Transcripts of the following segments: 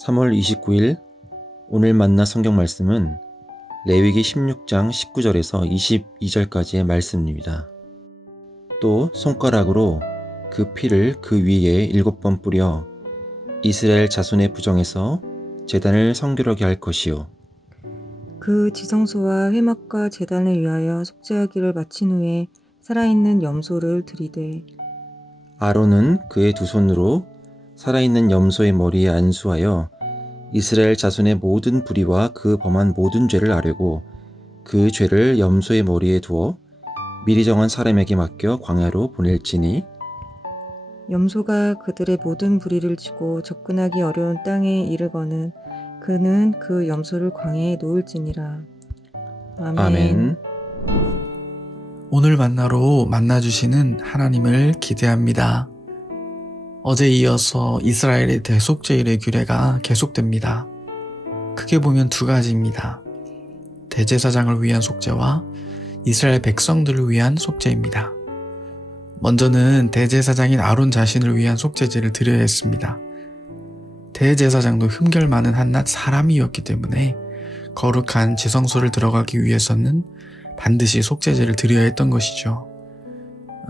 3월 29일 오늘 만나 성경 말씀은 레위기 16장 19절에서 22절까지의 말씀입니다. 또 손가락으로 그 피를 그 위에 7번 뿌려 이스라엘 자손의 부정에서 제단을 성결하게 할 것이요. 그 지성소와 회막과 제단을 위하여 속죄하기를 마친 후에 살아있는 염소를 들이되 아론은 그의 두 손으로 살아있는 염소의 머리에 안수하여 이스라엘 자손의 모든 불의와 그 범한 모든 죄를 아뢰고 그 죄를 염소의 머리에 두어 미리 정한 사람에게 맡겨 광야로 보낼지니 염소가 그들의 모든 불의를 지고 접근하기 어려운 땅에 이르거는 그는 그 염소를 광야에 놓을지니라. 아멘. 오늘 만나로 만나주시는 하나님을 기대합니다. 어제 이어서 이스라엘의 대속죄일의 규례가 계속됩니다. 크게 보면 두 가지입니다. 대제사장을 위한 속죄와 이스라엘 백성들을 위한 속죄입니다. 먼저는 대제사장인 아론 자신을 위한 속죄제를 드려야 했습니다. 대제사장도 흠결 많은 한낱 사람이었기 때문에 거룩한 지성소를 들어가기 위해서는 반드시 속죄제를 드려야 했던 것이죠.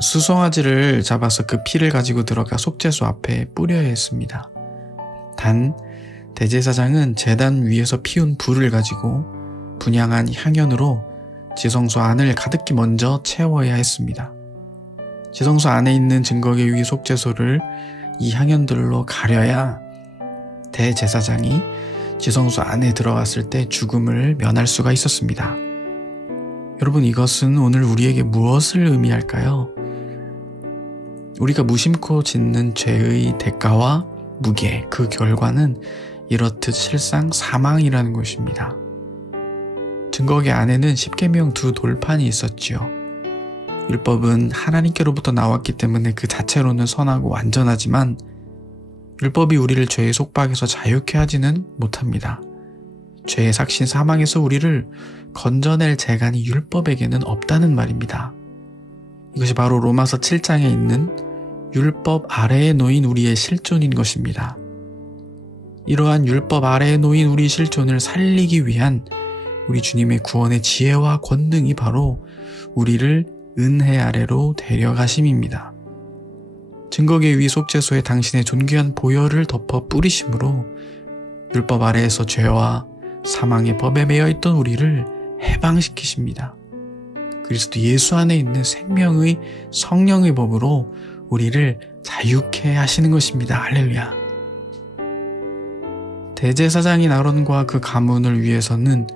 수송아지를 잡아서 그 피를 가지고 들어가 속죄소 앞에 뿌려야 했습니다. 단 대제사장은 제단 위에서 피운 불을 가지고 분향한 향연으로 지성소 안을 가득히 먼저 채워야 했습니다. 지성소 안에 있는 증거계 위 속죄소를 이 향연들로 가려야 대제사장이 지성소 안에 들어갔을 때 죽음을 면할 수가 있었습니다. 여러분, 이것은 오늘 우리에게 무엇을 의미할까요? 우리가 무심코 짓는 죄의 대가와 무게, 그 결과는 이렇듯 실상 사망이라는 것입니다. 증거계 안에는 십계명 두 돌판이 있었지요. 율법은 하나님께로부터 나왔기 때문에 그 자체로는 선하고 완전하지만 율법이 우리를 죄의 속박에서 자유케 하지는 못합니다. 죄의 삭신 사망에서 우리를 건져낼 재간이 율법에게는 없다는 말입니다. 이것이 바로 로마서 7장에 있는 율법 아래에 놓인 우리의 실존인 것입니다. 이러한 율법 아래에 놓인 우리 실존을 살리기 위한 우리 주님의 구원의 지혜와 권능이 바로 우리를 은혜 아래로 데려가심입니다. 증거계 위 속죄소에 당신의 존귀한 보혈을 덮어 뿌리심으로 율법 아래에서 죄와 사망의 법에 매여 있던 우리를 해방시키십니다. 그리스도 예수 안에 있는 생명의 성령의 법으로 우리를 자유케 하시는 것입니다. 할렐루야. 대제사장인 아론과 그 가문을 위해서는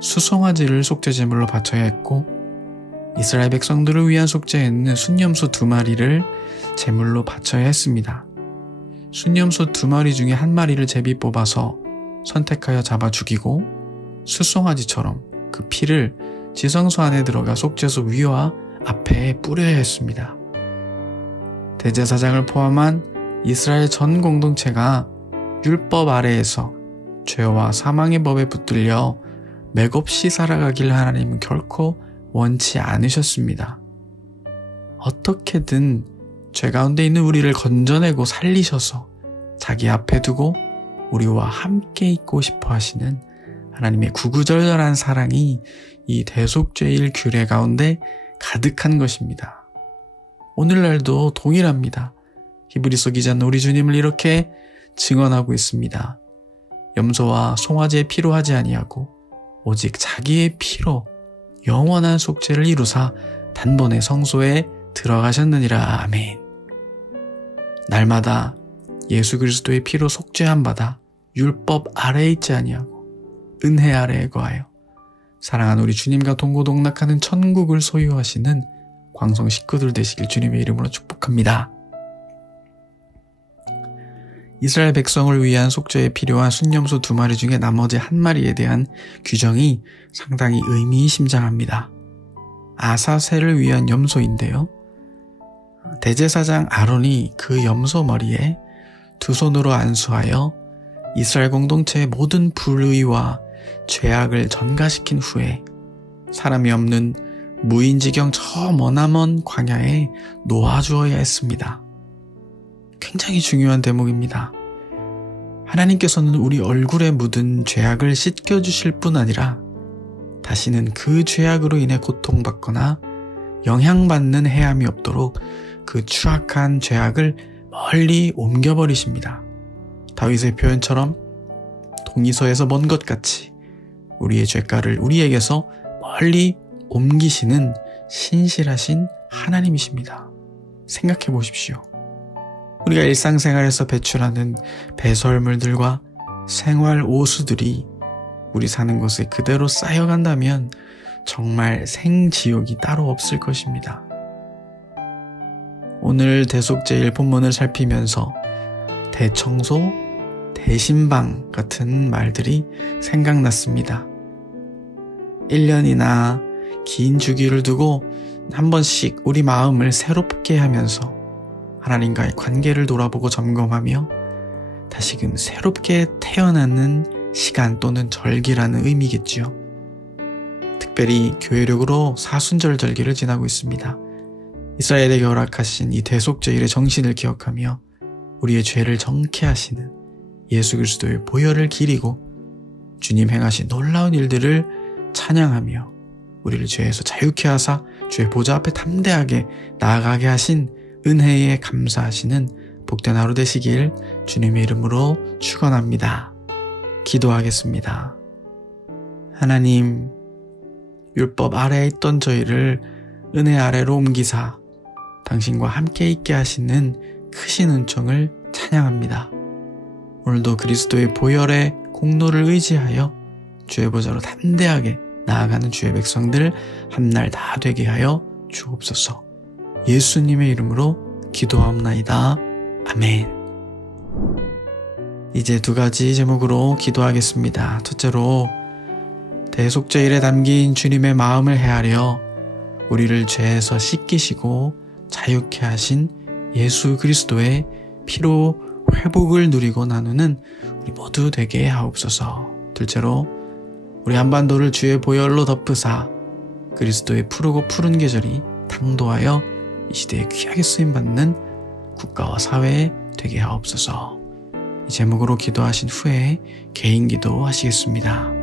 수송아지를 속죄제물로 바쳐야 했고 이스라엘 백성들을 위한 속죄에는 순염소 2마리를 제물로 바쳐야 했습니다. 순염소 2마리 중에 1마리를 제비 뽑아서 선택하여 잡아 죽이고 수송아지처럼 그 피를 지성소 안에 들어가 속죄소 위와 앞에 뿌려야 했습니다. 대제사장을 포함한 이스라엘 전 공동체가 율법 아래에서 죄와 사망의 법에 붙들려 맥없이 살아가길 하나님은 결코 원치 않으셨습니다. 어떻게든 죄 가운데 있는 우리를 건져내고 살리셔서 자기 앞에 두고 우리와 함께 있고 싶어 하시는 하나님의 구구절절한 사랑이 이 대속죄일 규례 가운데 가득한 것입니다. 오늘날도 동일합니다. 히브리서 기자는 우리 주님을 이렇게 증언하고 있습니다. 염소와 송아지의 피로 하지 아니하고 오직 자기의 피로 영원한 속죄를 이루사 단번에 성소에 들어가셨느니라. 아멘. 날마다 예수 그리스도의 피로 속죄한 바다 율법 아래에 있지 아니하고 은혜 아래에 거하여 사랑하는 우리 주님과 동고동락하는 천국을 소유하시는 광성 식구들 되시길 주님의 이름으로 축복합니다. 이스라엘 백성을 위한 속죄에 필요한 순염소 2마리 중에 나머지 1마리에 대한 규정이 상당히 의미심장합니다. 아사셀을 위한 염소인데요. 대제사장 아론이 그 염소 머리에 두 손으로 안수하여 이스라엘 공동체의 모든 불의와 죄악을 전가시킨 후에 사람이 없는 무인지경 저 머나먼 광야에 놓아주어야 했습니다. 굉장히 중요한 대목입니다. 하나님께서는 우리 얼굴에 묻은 죄악을 씻겨주실 뿐 아니라 다시는 그 죄악으로 인해 고통받거나 영향받는 해함이 없도록 그 추악한 죄악을 멀리 옮겨버리십니다. 다윗의 표현처럼 동이서에서 먼 것 같이 우리의 죄가를 우리에게서 멀리 옮기시는 신실하신 하나님이십니다. 생각해 보십시오. 우리가 일상생활에서 배출하는 배설물들과 생활 오수들이 우리 사는 곳에 그대로 쌓여간다면 정말 생지옥이 따로 없을 것입니다. 오늘 대속제일 본문을 살피면서 대청소, 대신방 같은 말들이 생각났습니다. 1년이나 긴 주기를 두고 한 번씩 우리 마음을 새롭게 하면서 하나님과의 관계를 돌아보고 점검하며 다시금 새롭게 태어나는 시간 또는 절기라는 의미겠지요. 특별히 교회력으로 사순절 절기를 지나고 있습니다. 이스라엘에게 허락하신 이 대속제일의 정신을 기억하며 우리의 죄를 정케 하시는 예수 그리스도의 보혈을 기리고 주님 행하신 놀라운 일들을 찬양하며 우리를 죄에서 자유케 하사 주의 보좌 앞에 담대하게 나아가게 하신 은혜에 감사하시는 복된 하루 되시길 주님의 이름으로 축원합니다. 기도하겠습니다. 하나님, 율법 아래에 있던 저희를 은혜 아래로 옮기사 당신과 함께 있게 하시는 크신 은총을 찬양합니다. 오늘도 그리스도의 보혈의 공로를 의지하여 주의 보좌로 담대하게 나아가는 주의 백성들 한날 다 되게 하여 주옵소서. 예수님의 이름으로 기도하옵나이다. 아멘. 이제 2가지 제목으로 기도하겠습니다. 첫째로 대속제일에 담긴 주님의 마음을 헤아려 우리를 죄에서 씻기시고 자유케 하신 예수 그리스도의 피로 회복을 누리고 나누는 우리 모두 되게 하옵소서. 둘째로 우리 한반도를 주의 보혈로 덮으사 그리스도의 푸르고 푸른 계절이 당도하여 이 시대에 귀하게 쓰임받는 국가와 사회에 되게 하옵소서. 이 제목으로 기도하신 후에 개인 기도 하시겠습니다.